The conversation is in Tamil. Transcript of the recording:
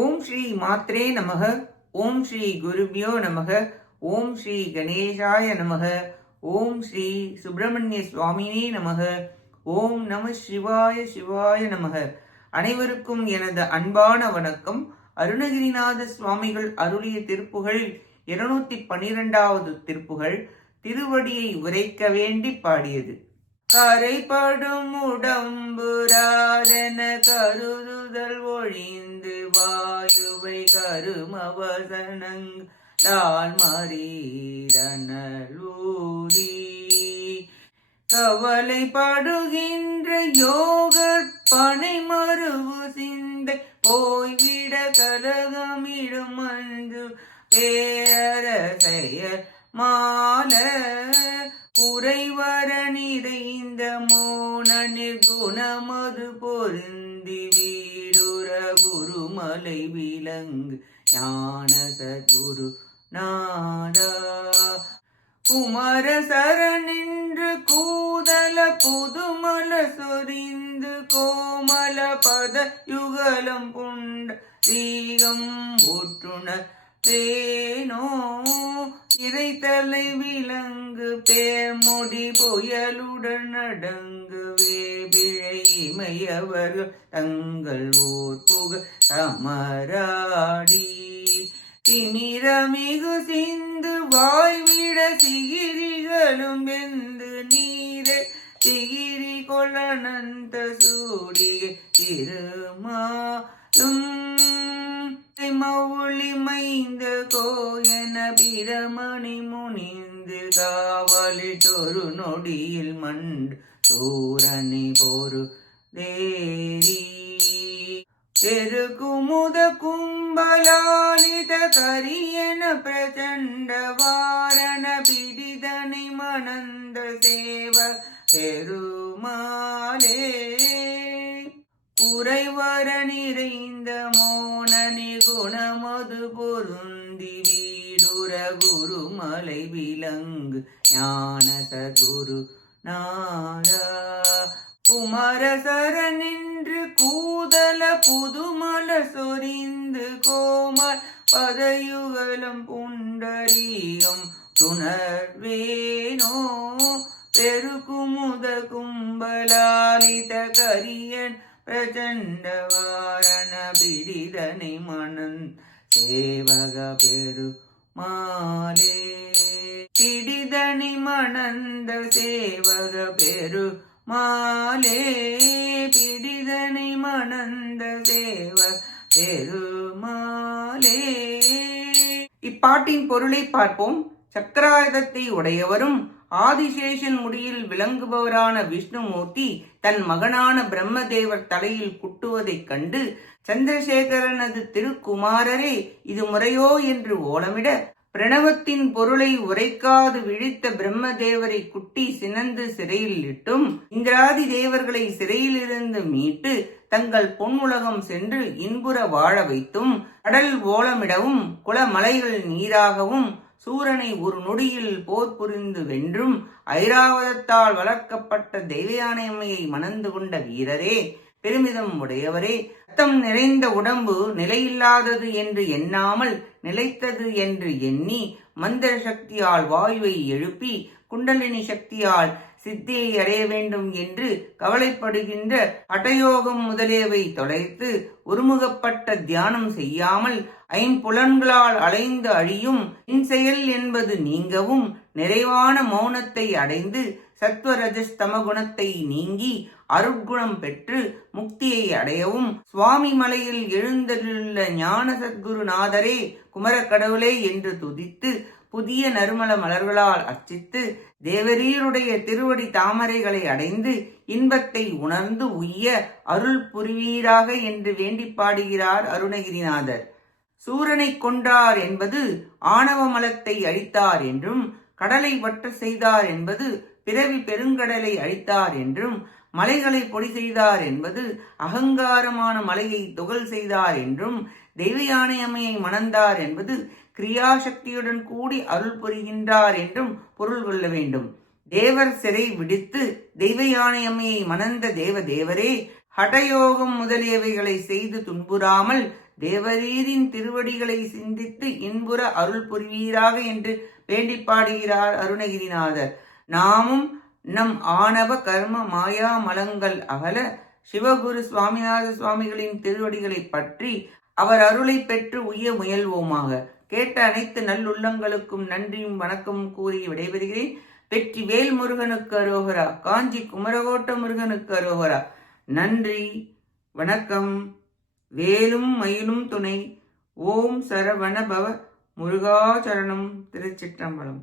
ஓம் ஸ்ரீ மாத்ரே நமக. ஓம் ஸ்ரீ குருபியோ நமக. ஓம் ஸ்ரீ கணேசாய நமக. ஓம் ஸ்ரீ சுப்பிரமணிய சுவாமினே நமக. ஓம் நம சிவாய சிவாய நமக. அனைவருக்கும் எனது அன்பான வணக்கம். அருணகிரிநாத சுவாமிகள் அருளிய திருப்புகள் இருநூத்தி பனிரெண்டாவது திருப்புகள். திருவடியை உரைக்க வேண்டி பாடியது. கரைப்படும் உடம்புராதன கருதுதல் ஒழிந்து வாயுவை கருமவசனங் லால் மரீரனலூரி. கவலைப்படுகின்ற யோகர் பனை மறுவு சிந்தை போய்விட கலகமிடும் அன்று பேரசைய மால குறைவர பொருந்தி வீடுற குருமலை விலங்கு ஞான சத்குரு நாதா. குமர சரணின்று கூதல புதுமல சொரிந்து கோமல பத யுகலம் புண்ட தீகம் ஒற்றுணர் தேனோ. இறைத்தலை விலங்கு பேர்மொழி புயலுடன் அடங்கு வேபிழையமையவர்கள் தங்கள் ஊர் புக சமராடி திமிரமிகு சிந்து வாய்விட சிகிரிகளும் வெந்து நீரே. சிகிரி கொள்ளனந்த சூடிகை திருமாலும். மௌளி மைந்த கோயன இடமணி முனிந்து காவலிட்டொரு நொடியில் மண் சூரனை போரு தேரி தெருகுமுத கும்பலாலித கரியன பிரச்சண்ட வாரண பிடிதனை மணந்த சேவ பெருமாளே. குறைவர நிறைந்த மோனனி குணமது பொருந்தி சுரகுரு மலை விலங்கு ஞான சகுரு நாதா. குமரசர நின்று கூதல புதுமல சொரிந்து கோமல் பதயுகலம் புண்டரீகம் துணர்வேனோ. பெருகுமுத கும்பலாலித கரியன் பிரச்சண்ட வாரண பிடிதனை மணன் சேவக பெரு மாலே. பிடிதனி மணந்த சேவக பெரு மாலே. பிடிதனை மணந்த தேவ பெருமாலே இப்பாட்டின் பொருளை பார்ப்போம். சக்கராயுதத்தை உடையவரும் ஆதிசேஷன் முடியில் விளங்குபவரான விஷ்ணுமூர்த்தி தன் மகனான பிரம்மதேவர் தலையில் குட்டுவதைக் கண்டு சந்திரசேகரனது திருக்குமாரரே இது முறையோ? என்று ஓலமிட பிரணவத்தின் பொருளை உரைக்காது விழித்த பிரம்மதேவரை குட்டி சினந்து சிறையில் இட்டும் இந்திராதி தேவர்களை சிறையிலிருந்து மீட்டு தங்கள் பொன்னுலகம் சென்று இன்புற வாழ வைத்தும் கடல் ஓலமிடவும் குளமலைகள் நீராகவும் சூரனை ஒரு நொடியில் போர் புரிந்து வென்றும் ஐராவதத்தால் வளர்க்கப்பட்ட தெய்வயானையம்மையை மணந்து கொண்ட வீரரே பெருமிதம் உடையவரே. ரத்தம் நிறைந்த உடம்பு நிலையில்லாதது என்று எண்ணாமல் நிலைத்தது என்று எண்ணி மந்திர சக்தியால் வாயுவை எழுப்பி குண்டலினி சக்தியால் சித்தியை அடைய வேண்டும் என்று கவலைப்படுகின்ற அட்டயோகம் முதலியவை தொலைத்து ஒருமுகப்பட்ட தியானம் செய்யாமல் ஐம்புலன்களால் அலைந்து அழியும் இன்செயல் என்பது நீங்கவும் நிறைவான மௌனத்தை அடைந்து சத்வரஜஸ்தம குணத்தை நீங்கி அருட்குணம் பெற்று முக்தியை அடையவும் சுவாமி மலையில் எழுந்தருள்ள ஞான சத்குருநாதரே குமரக்கடவுளே என்று துதித்து புதிய நறுமல மலர்களால் அர்ச்சித்து தேவரீருடைய திருவடி தாமரைகளை அடைந்து இன்பத்தை உணர்ந்து உய்ய அருள் புரிவீராக என்று வேண்டி பாடுகிறார் அருணகிரிநாதர். சூரனை கொன்றார் என்பது ஆணவ மலத்தை அழித்தார் என்றும் கடலை வற்ற செய்தார் என்பது பிறவி பெருங்கடலை அழித்தார் என்றும் மலைகளை பொடி செய்தார் என்பது அகங்காரமான மலையை துகள் செய்தார் என்றும் தெய்வ யானை அம்மையை மணந்தார் என்பது கிரியாசக்தியுடன் கூடி அருள் புரிகின்றார் என்றும் பொருள் கொள்ள வேண்டும். தேவர் சிறை விடுத்து தெய்வ யானை அம்மையை மணந்த தேவ தேவரே ஹடயோகம் முதலியவைகளை செய்து துன்புறாமல் தேவரீரின் திருவடிகளை சிந்தித்து இன்புற அருள் புரிவீராக என்று வேண்டி பாடுகிறார் அருணகிரிநாதர். நாமும் நம் ஆணவ கர்ம மாயா மலங்கள் அகல சிவகுரு சுவாமிநாத சுவாமிகளின் திருவடிகளை பற்றி அவர் அருளை பெற்று உய்ய முயல்வோமாக. கேட்ட அனைத்து நல்லுள்ளங்களுக்கும் நன்றியும் வணக்கமும் கூறி விடைபெறுகிறேன். வெற்றி வேல் முருகனுக்கு அரோகரா காஞ்சி குமரகோட்ட முருகனுக்கு அரோகரா. நன்றி வணக்கம். வேலும் மயிலும் துணை. ஓம் சரவண பவ முருகாச்சரணம் திருச்சிற்றம்பலம்.